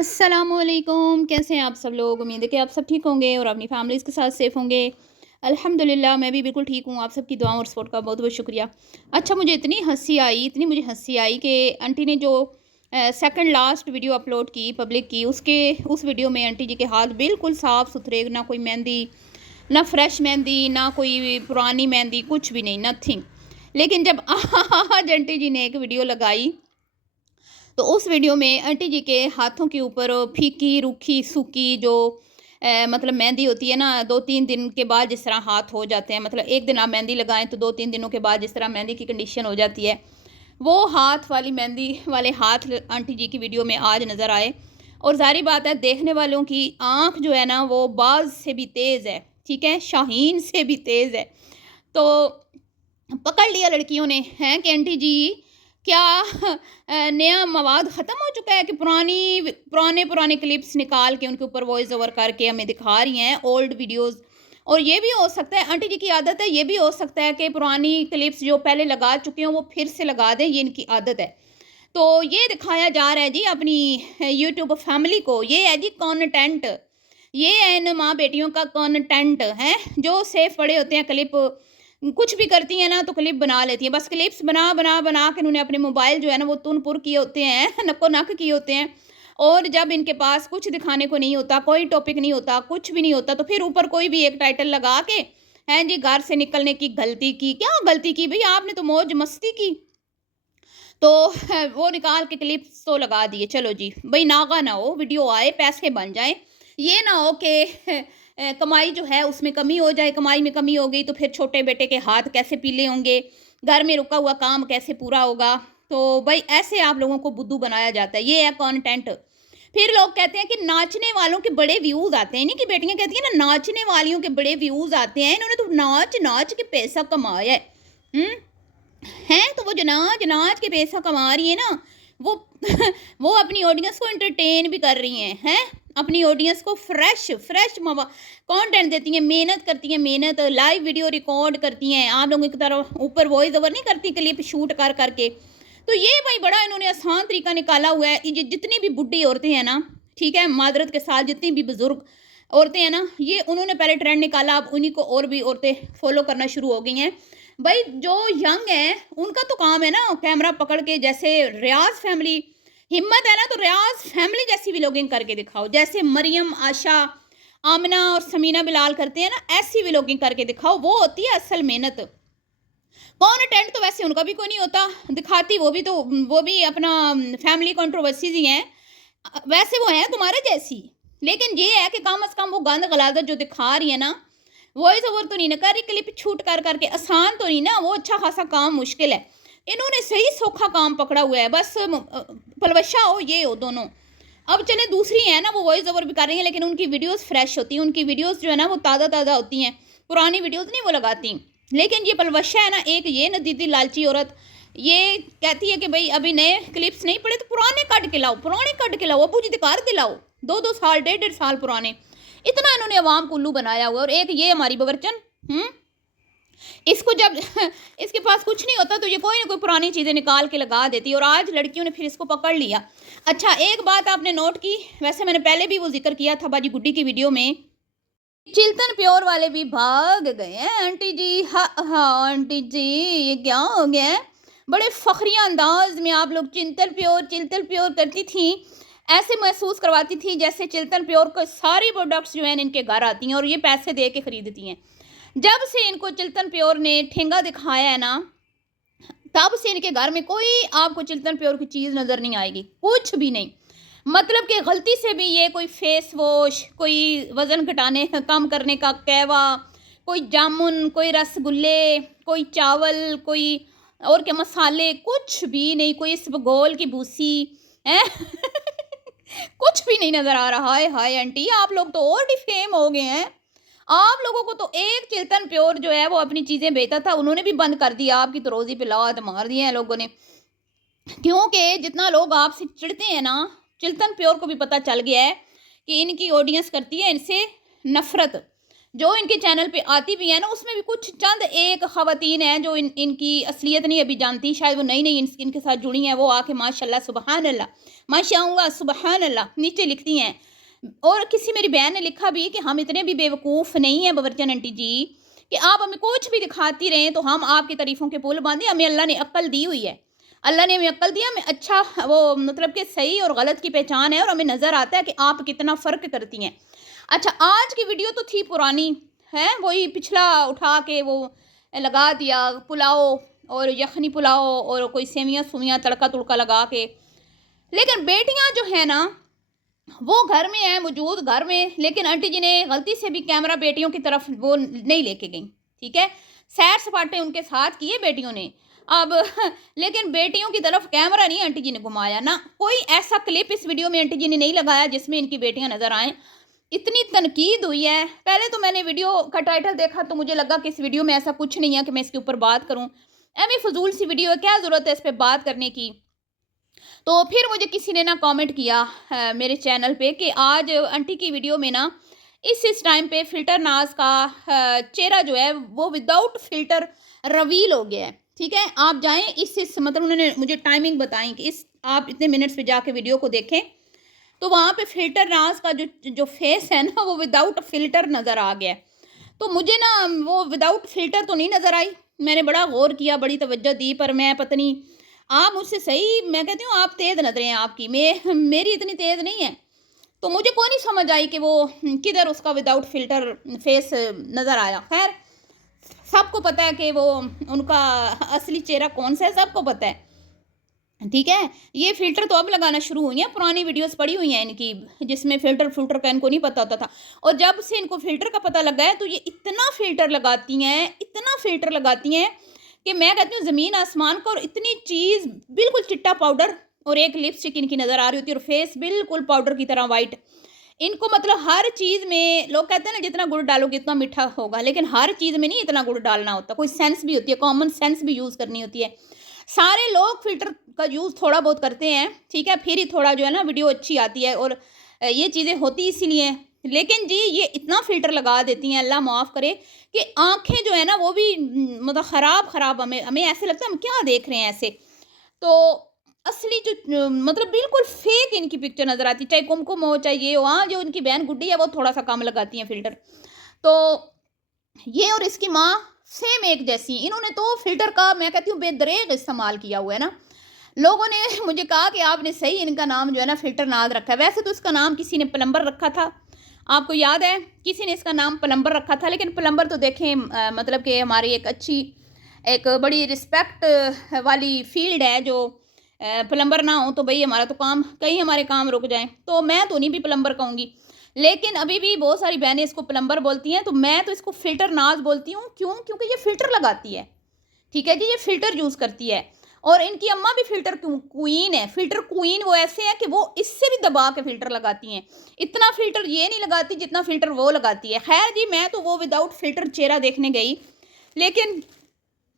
अस्सलामुअलैकुम, कैसे हैं आप सब लोग। उम्मीद है कि आप सब ठीक होंगे और अपनी फैमिलीज़ के साथ सेफ़ होंगे। अल्हम्दुलिल्लाह मैं भी बिल्कुल ठीक हूँ। आप सबकी दुआओं और सपोर्ट का बहुत बहुत शुक्रिया। अच्छा, मुझे इतनी हंसी आई कि आंटी ने जो सेकंड लास्ट वीडियो अपलोड की पब्लिक की, उस वीडियो में आंटी जी के हाथ बिल्कुल साफ़ सुथरे, ना कोई मेहंदी, ना फ्रेश मेहंदी, ना कोई पुरानी मेहंदी, कुछ भी नहीं, नथिंग। लेकिन जब आज आंटी जी ने एक वीडियो लगाई तो उस वीडियो में आंटी जी के हाथों के ऊपर फीकी, रूखी, सूखी जो मतलब मेहंदी होती है ना, 2-3 दिन के बाद जिस तरह हाथ हो जाते हैं, मतलब एक दिन आप मेहंदी लगाएँ तो 2-3 दिनों के बाद जिस तरह मेहंदी की कंडीशन हो जाती है, वो हाथ वाली मेहंदी वाले हाथ आंटी जी की वीडियो में आज नज़र आए। और ज़ाहिर बात है, देखने वालों की आँख जो है ना वो बाज़ से भी तेज़ है, ठीक है? शाहीन से भी तेज़ है। तो पकड़ लिया लड़कियों ने, हैं कि आंटी जी क्या नया मवाद ख़त्म हो चुका है कि पुराने क्लिप्स निकाल के उनके ऊपर वॉइस ओवर करके हमें दिखा रही हैं ओल्ड वीडियोस। और ये भी हो सकता है, आंटी जी की आदत है, ये भी हो सकता है कि पुरानी क्लिप्स जो पहले लगा चुके हैं वो फिर से लगा दें, ये इनकी आदत है। तो ये दिखाया जा रहा है जी अपनी यूट्यूब फैमिली को, ये है जी कंटेंट, ये है इन माँ बेटियों का कंटेंट है। जो सेफ पड़े होते हैं क्लिप, कुछ भी करती हैं ना तो क्लिप बना लेती हैं, बस क्लिप्स बना बना बना के उन्होंने अपने मोबाइल जो है ना वो तुन-पुर किए होते हैं नक्को नक किए होते हैं। और जब इनके पास कुछ दिखाने को नहीं होता, कोई टॉपिक नहीं होता, कुछ भी नहीं होता, तो फिर ऊपर कोई भी एक टाइटल लगा के, हैं जी घर से निकलने की गलती की। क्या गलती की भई, आपने तो मौज मस्ती की। तो वो निकाल के क्लिप्स तो लगा दिए, चलो जी भाई नागा ना हो, वीडियो आए, पैसे बन जाएं। ये ना हो कि कमाई जो है उसमें कमी हो जाए, कमाई में कमी हो गई तो फिर छोटे बेटे के हाथ कैसे पीले होंगे, घर में रुका हुआ काम कैसे पूरा होगा। तो भाई ऐसे आप लोगों को बुद्धू बनाया जाता है, ये है कंटेंट। फिर लोग कहते हैं कि नाचने वालों के बड़े व्यूज आते हैं, इन्हीं की बेटियां कहती हैं ना, नाचने वालियों के बड़े व्यूज आते हैं, इन्होंने तो नाच नाच के पैसा कमाया है। हम्म। हैं तो वो जो नाच नाच के पैसा कमा रही है ना, वो वो अपनी ऑडियंस को एंटरटेन भी कर रही हैं अपनी ऑडियंस को फ्रेश फ्रेश कंटेंट देती हैं, मेहनत करती हैं, मेहनत लाइव वीडियो रिकॉर्ड करती हैं, आप लोगों की तरह ऊपर वॉइस ओवर नहीं करती, क्लिप शूट कर करके। तो ये भाई बड़ा इन्होंने आसान तरीका निकाला हुआ है। ये जितनी भी बुढ़ी औरतें हैं ना, ठीक है, मादरत के साथ जितनी भी बुजुर्ग औरतें हैं ना, ये उन्होंने पहले ट्रेंड निकाला, अब उन्हीं को और भी औरतें फॉलो करना शुरू हो गई हैं। भाई जो यंग है उनका तो काम है ना कैमरा पकड़ के, जैसे रियाज फैमिली, हिम्मत है ना तो रियाज फैमिली जैसी व्लॉगिंग करके दिखाओ, जैसे मरियम, आशा, आमना और समीना बिलाल करते हैं ना, ऐसी व्लॉगिंग करके दिखाओ, वो होती है असल मेहनत। कंटेंट तो वैसे उनका भी कोई नहीं होता, दिखाती वो भी अपना फैमिली कंट्रोवर्सीज ही हैं, वैसे वो हैं तुम्हारे जैसी। लेकिन ये है कि कम अज कम वो गंद गलादत जो दिखा रही है ना, वॉइस ओवर तो नहीं ना कर रही, क्लिप छूट कर करके, आसान तो नहीं ना, वो अच्छा खासा काम मुश्किल है। इन्होंने सही सौखा काम पकड़ा हुआ है, बस पलवशा हो ये हो दोनों। अब चले दूसरी है ना, वो वॉइस ओवर भी कर रही हैं लेकिन उनकी वीडियोस फ्रेश होती हैं, उनकी वीडियोस जो है ना वो ताज़ा ताज़ा होती हैं, पुरानी वीडियोस नहीं वो लगाती। लेकिन ये पलवशा है ना, एक ये नदीदी लालची औरत, ये कहती है कि भाई अभी नए क्लिप्स नहीं पड़े तो पुराने कट के लाओ, पुराने कट के लाओ, अबू जी दिकार दिलाओ, 2-2 साल, 1.5 साल पुराने। इतना इन्होंने अवाम को उल्लू बनाया हुआ है। और एक ये हमारी बवर्चन, इसको जब इसके पास कुछ नहीं होता तो ये कोई ना कोई पुरानी चीज़ें निकाल के लगा देती है, और आज लड़कियों ने फिर इसको पकड़ लिया। अच्छा, एक बात आपने नोट की, वैसे मैंने पहले भी वो जिक्र किया था बाजी गुड्डी की वीडियो में, चिल्तन प्योर वाले भी भाग गए हैं आंटी जी। हाँ हाँ आंटी जी, ये क्या हो गया है, बड़े फखरिया अंदाज में आप लोग चिल्तन प्योर करती थी, ऐसे महसूस करवाती थी जैसे चिल्तन प्योर के सारी प्रोडक्ट्स जो हैं इनके घर आती हैं और ये पैसे दे के खरीदती हैं। जब से इनको चिल्तन प्योर ने ठेंगा दिखाया है ना, तब से इनके घर में कोई आपको चिल्तन प्योर की चीज़ नज़र नहीं आएगी, कुछ भी नहीं। मतलब कि गलती से भी ये कोई फेस वॉश, कोई वज़न घटाने कम करने का कहवा, कोई जामुन, कोई रसगुल्ले, कोई चावल, कोई और के मसाले, कुछ भी नहीं, कोई इसबगोल की भूसी है कुछ भी नहीं नज़र आ रहा है। हाय आंटी, आप लोग तो और डिफेम हो गए हैं। आप लोगों को तो एक चिल्तन प्योर जो है वो अपनी चीज़ें बेचता था, उन्होंने भी बंद कर दिया, आपकी तो रोज़ी पे लात मार दिए हैं लोगों ने। क्योंकि जितना लोग आपसे चिढ़ते हैं ना, चिल्तन प्योर को भी पता चल गया है कि इनकी ऑडियंस करती है इनसे नफरत। जो इनके चैनल पे आती भी हैं ना, उसमें भी कुछ चंद एक ख़वातीन हैं जो इनकी असलियत नहीं अभी जानती, शायद वो नई नई इनके साथ जुड़ी हैं, वो आके माशाल्लाह सुबहान अल्लाह, माशाअल्लाह सुबहान अल्लाह नीचे लिखती हैं। और किसी मेरी बहन ने लिखा भी कि हम इतने भी बेवकूफ़ नहीं हैं बाबरचन आंटी जी कि आप हमें कुछ भी दिखाती रहें तो हम आपकी तारीफ़ों के पुल बांधें। हमें अल्लाह ने अक्ल दी हुई है, अल्लाह ने हमें अक्ल दिया, हमें अच्छा वो मतलब कि सही और गलत की पहचान है और हमें नज़र आता है कि आप कितना फ़र्क करती हैं। अच्छा, आज की वीडियो तो थी पुरानी है, वही पिछला उठा के वो लगा दिया पुलाव और यखनी पुलाव और कोई सेवियाँ सुवियाँ तड़का तुड़का लगा के। लेकिन बेटियां जो है ना वो घर में है मौजूद घर में, लेकिन आंटी जी ने गलती से भी कैमरा बेटियों की तरफ वो नहीं लेके गई, ठीक है। सैर सपाटे उनके साथ किए बेटियों ने अब लेकिन बेटियों की तरफ कैमरा नहीं आंटी जी ने घुमाया ना, कोई ऐसा क्लिप इस वीडियो में आंटी जी ने नहीं लगाया जिसमें इनकी बेटियां नजर आएँ। इतनी तनकीद हुई है। पहले तो मैंने वीडियो का टाइटल देखा तो मुझे लगा कि इस वीडियो में ऐसा कुछ नहीं है कि मैं इसके ऊपर बात करूं, एवं फजूल सी वीडियो है, क्या ज़रूरत है इस पर बात करने की। तो फिर मुझे किसी ने ना कमेंट किया मेरे चैनल पे कि आज आंटी की वीडियो में ना इस टाइम पे फ़िल्टर नाज का चेहरा जो है वो विदाउट फ़िल्टर रिवील हो गया है, ठीक है। आप जाएं इस मतलब उन्होंने मुझे टाइमिंग बताई कि इस आप इतने मिनट्स पे जाके वीडियो को देखें तो वहाँ पे फ़िल्टर नाज का जो जो फेस है ना वो विदाउट फ़िल्टर नज़र आ गया है। तो मुझे ना वो विदाउट फ़िल्टर तो नहीं नज़र आई। मैंने बड़ा गौर किया, बड़ी तवज्जो दी, पर मैं पता नहीं आप मुझसे सही, मैं कहती हूँ आप तेज़ नज़रें हैं आपकी, मेरी इतनी तेज़ नहीं है। तो मुझे कोई नहीं समझ आई कि वो किधर उसका विदाउट फ़िल्टर फेस नज़र आया। खैर, सबको पता है कि वो उनका असली चेहरा कौन सा है, सबको पता है, ठीक है। ये फ़िल्टर तो अब लगाना शुरू हुई हैं, पुरानी वीडियोस पड़ी हुई हैं इनकी जिसमें फ़िल्टर का इनको नहीं पता होता था। और जब से इनको फ़िल्टर का पता लगा है तो ये इतना फ़िल्टर लगाती हैं, इतना फ़िल्टर लगाती हैं कि मैं कहती हूँ ज़मीन आसमान का। और इतनी चीज़ बिल्कुल चिट्टा पाउडर और एक लिपस्टिक इनकी नज़र आ रही होती है और फेस बिल्कुल पाउडर की तरह वाइट। इनको मतलब हर चीज़ में लोग कहते हैं ना जितना गुड़ डालोगे उतना मीठा होगा, लेकिन हर चीज़ में नहीं इतना गुड़ डालना होता, कोई सेंस भी होती है, कॉमन सेंस भी यूज़ करनी होती है। सारे लोग फ़िल्टर का यूज़ थोड़ा बहुत करते हैं, ठीक है, फिर ही थोड़ा जो है ना वीडियो अच्छी आती है और ये चीज़ें होती इसीलिए हैं। लेकिन जी ये इतना फ़िल्टर लगा देती हैं, अल्लाह माफ़ करे, कि आँखें जो है ना वो भी मतलब ख़राब हमें ऐसे लगता है हम क्या देख रहे हैं ऐसे। तो असली जो मतलब बिल्कुल फेक इनकी पिक्चर नज़र आती है, चाहे कुमकुम हो चाहे ये हो। हाँ, जो उनकी बहन गुड्डी है वो थोड़ा-सा कम लगाती हैं फ़िल्टर। तो ये और इसकी माँ सेम एक जैसी, इन्होंने तो फ़िल्टर का मैं कहती हूँ बेदरेग इस्तेमाल किया हुआ है ना। लोगों ने मुझे कहा कि आपने सही इनका नाम जो है ना फ़िल्टर नाज रखा है। वैसे तो इसका नाम किसी ने प्लम्बर रखा था, आपको याद है? किसी ने इसका नाम प्लम्बर रखा था, लेकिन प्लम्बर तो देखें मतलब कि हमारी एक अच्छी एक बड़ी रिस्पेक्ट वाली फ़ील्ड है। जो प्लम्बर ना हो तो भई हमारा तो काम कहीं हमारे काम रुक जाएँ। तो मैं तो नहीं भी प्लम्बर कहूँगी, लेकिन अभी भी बहुत सारी बहनें इसको प्लम्बर बोलती हैं, तो मैं तो इसको फ़िल्टर नाज बोलती हूँ। क्यों? क्योंकि ये फ़िल्टर लगाती है, ठीक है जी, ये फ़िल्टर यूज़ करती है। और इनकी अम्मा भी फ़िल्टर क्वीन है। फ़िल्टर क्वीन वो ऐसे हैं कि वो इससे भी दबा के फ़िल्टर लगाती हैं। इतना फ़िल्टर ये नहीं लगाती जितना फ़िल्टर वो लगाती है। ख़ैर जी, मैं तो वो विदाउट फ़िल्टर चेहरा देखने गई, लेकिन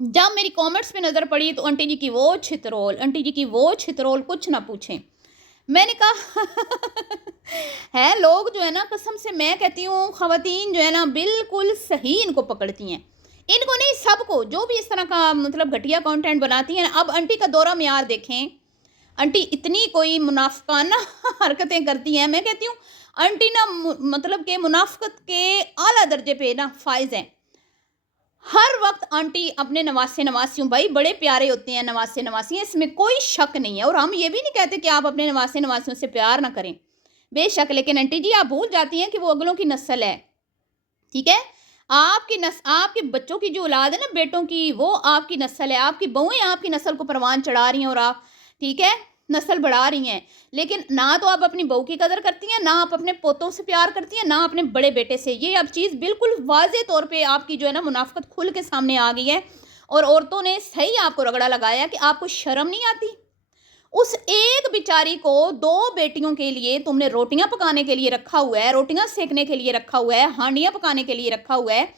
जब मेरी कमेंट्स पे नज़र पड़ी तो आंटी जी की वो छितरोल, आंटी जी की वो छितरोल कुछ ना पूछें। मैंने कहा है लोग जो है ना, कसम से मैं कहती हूँ ख़वातीन जो है ना बिल्कुल सही इनको पकड़ती हैं। इनको नहीं, सबको जो भी इस तरह का मतलब घटिया कंटेंट बनाती हैं ना। अब आंटी का दौरा म्यार देखें, आंटी इतनी कोई मुनाफिकाना हरकतें करती हैं, मैं कहती हूँ आंटी ना मतलब के मुनाफिकत के आला दर्जे पे ना फाइज हैं। हर वक्त आंटी अपने नवासे नवासियों, भाई बड़े प्यारे होते हैं नवासे नवासियाँ, इसमें कोई शक नहीं है। और हम ये भी नहीं कहते कि आप अपने नवासे नवासियों से प्यार ना करें, बेशक, लेकिन आंटी जी आप भूल जाती हैं कि वो अगलों की नस्ल है, ठीक है। आपके बच्चों की जो औलाद है ना, बेटों की, वो आपकी नस्ल है, आपकी बहुएं आपकी नस्ल को परवान चढ़ा रही हैं और आप, ठीक है, नस्ल बढ़ा रही हैं। लेकिन ना तो आप अपनी बहू की कदर करती हैं, ना आप अपने पोतों से प्यार करती हैं, ना अपने बड़े बेटे से। ये अब चीज़ बिल्कुल वाज़े तौर पे आपकी जो है ना मुनाफ़िकत खुल के सामने आ गई है। और औरतों ने सही आपको रगड़ा लगाया कि आपको शर्म नहीं आती। उस एक बेचारी को 2 बेटियों के लिए तुमने रोटियां पकाने के लिए रखा हुआ है, रोटियां सेकने के लिए रखा हुआ है, हांडियां पकाने के लिए रखा हुआ है,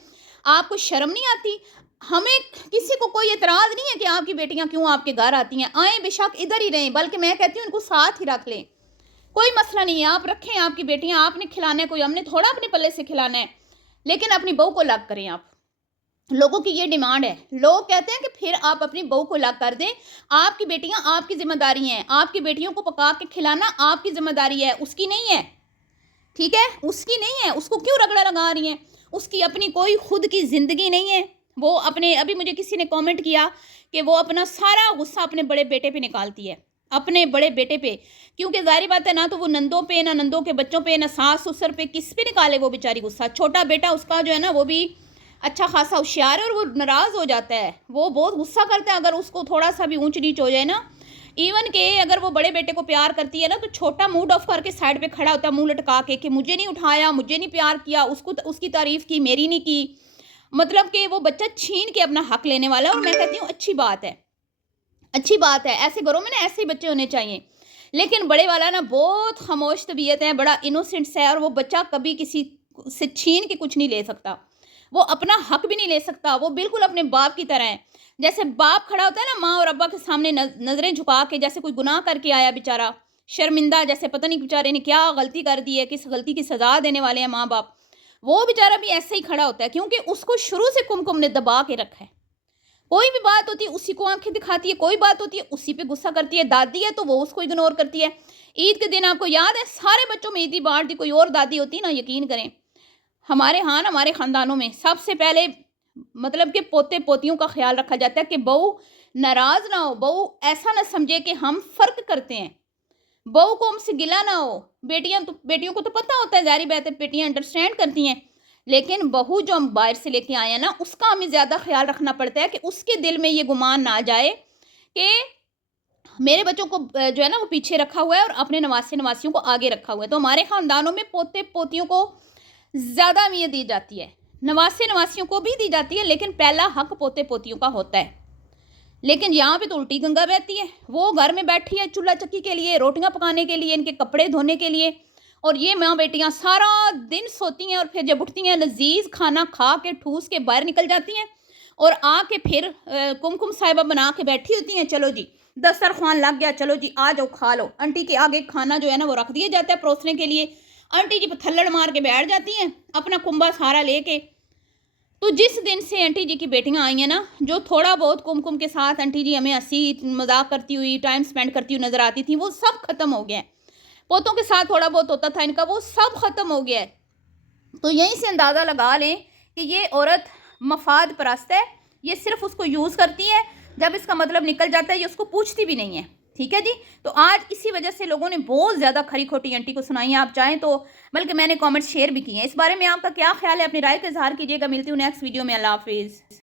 आपको शर्म नहीं आती? हमें किसी को कोई एतराज़ नहीं है कि आपकी बेटियां क्यों आपके घर आती हैं, आएँ बेशक इधर ही रहें, बल्कि मैं कहती हूँ इनको साथ ही रख लें, कोई मसला नहीं है, आप रखें आपकी बेटियां, आपने खिलाना है, कोई हमने थोड़ा अपने पल्ले से खिलाना है। लेकिन अपनी बहू को अलग करें आप। लोगों की ये डिमांड है, लोग कहते हैं कि फिर आप अपनी बहू को अलग कर दें। आपकी बेटियां आपकी जिम्मेदारी हैं, आपकी बेटियों को पका के खिलाना आपकी जिम्मेदारी है, उसकी नहीं है। ठीक है, उसकी नहीं है, उसको क्यों रगड़ा लगा रही हैं? उसकी अपनी कोई खुद की ज़िंदगी नहीं है। वो अपने, अभी मुझे किसी ने कमेंट किया कि वो अपना सारा गुस्सा अपने बड़े बेटे पे निकालती है, अपने बड़े बेटे पे, क्योंकि ज़ाहिर बात है ना, तो वो नंदों पे, ना नंदों के बच्चों पे, ना सास ससुर पे, किस पे निकाले वो बेचारी गुस्सा। छोटा बेटा उसका जो है ना, वो भी अच्छा खासा होशियार है और वो नाराज़ हो जाता है, वो बहुत गुस्सा करता है अगर उसको थोड़ा सा भी ऊंच नीच हो जाए ना। इवन के अगर वो बड़े बेटे को प्यार करती है ना, तो छोटा मूड ऑफ करके साइड पे खड़ा होता है मुंह लटका के कि मुझे नहीं उठाया, मुझे नहीं प्यार किया, उसको उसकी तारीफ की, मेरी नहीं की। मतलब कि वो बच्चा छीन के अपना हक लेने वाला है। और मैं कहती हूँ अच्छी बात है, अच्छी बात है, ऐसे घरों में ना ऐसे ही बच्चे होने चाहिए। लेकिन बड़े वाला ना बहुत खामोश तबीयत है, बड़ा इनोसेंट है, और वो बच्चा कभी किसी से छीन के कुछ नहीं ले सकता, वो अपना हक भी नहीं ले सकता। वो बिल्कुल अपने बाप की तरह है। जैसे बाप खड़ा होता है ना माँ और अब्बा के सामने नज़रें झुका के, जैसे कोई गुनाह करके आया बेचारा शर्मिंदा, जैसे पता नहीं बेचारे ने क्या गलती कर दी है, किस गलती की सज़ा देने वाले हैं माँ बाप, वो बेचारा भी ऐसे ही खड़ा होता है, क्योंकि उसको शुरू से कुमकुम ने दबा के रखा है। कोई भी बात होती है उसी को आंखें दिखाती है, कोई बात होती है उसी पे गुस्सा करती है। दादी है तो वो उसको इग्नोर करती है। ईद के दिन आपको याद है सारे बच्चों में ईदी बांटती, कोई और दादी होती ना, यकीन करें हमारे यहाँ हमारे ख़ानदानों में सबसे पहले मतलब कि पोते पोतियों का ख्याल रखा जाता है कि बहू नाराज़ ना हो, बहू ऐसा ना समझे कि हम फ़र्क करते हैं, बहू को हमसे गिला ना हो। बेटियों को तो पता होता है, ज़ाहिर बात है बेटियां अंडरस्टैंड करती हैं, लेकिन बहू जो हम बाहर से लेके आए हैं ना, उसका हमें ज़्यादा ख्याल रखना पड़ता है कि उसके दिल में ये गुमान ना जाए कि मेरे बच्चों को जो है ना वो पीछे रखा हुआ है और अपने नवासे नवासियों को आगे रखा हुआ है। तो हमारे ख़ानदानों में पोते पोतियों को ज़्यादा अहमियत दी जाती है, नवासे नवासियों को भी दी जाती है, लेकिन पहला हक पोते पोतियों का होता है। लेकिन यहाँ पे तो उल्टी गंगा बहती है। वो घर में बैठी है चूल्हा चक्की के लिए, रोटियां पकाने के लिए, इनके कपड़े धोने के लिए, और ये माँ बेटियां सारा दिन सोती हैं और फिर जब उठती हैं लजीज खाना खा के ठूस के बाहर निकल जाती हैं और आके फिर कुमकुम साहिबा बना के बैठी होती हैं। चलो जी दस्तरखान लग गया, चलो जी आ जाओ खा लो। आंटी के आगे खाना जो है ना वो रख दिया जाता है परोसने के लिए, आंटी जी थल्लड़ मार के बैठ जाती हैं अपना कुंबा सारा लेके। तो जिस दिन से आंटी जी की बेटियां आई हैं ना, जो थोड़ा बहुत कुमकुम के साथ आंटी जी हमें हंसी मजाक करती हुई टाइम स्पेंड करती हुई नजर आती थी, वो सब खत्म हो गया है। पोतों के साथ थोड़ा बहुत होता था इनका, वो सब खत्म हो गया है। तो यहीं से अंदाज़ा लगा लें कि ये औरत मफाद परस्त है, ये सिर्फ उसको यूज़ करती है, जब इसका मतलब निकल जाता है ये उसको पूछती भी नहीं है। ठीक है जी। तो आज इसी वजह से लोगों ने बहुत ज़्यादा खरी खोटी आंटी को सुनाई है, आप चाहें तो, बल्कि मैंने कमेंट शेयर भी किए हैं। इस बारे में आपका क्या ख्याल है, अपनी राय का इजहार कीजिएगा। मिलती हूँ नेक्स्ट वीडियो में। अल्लाह हाफिज़।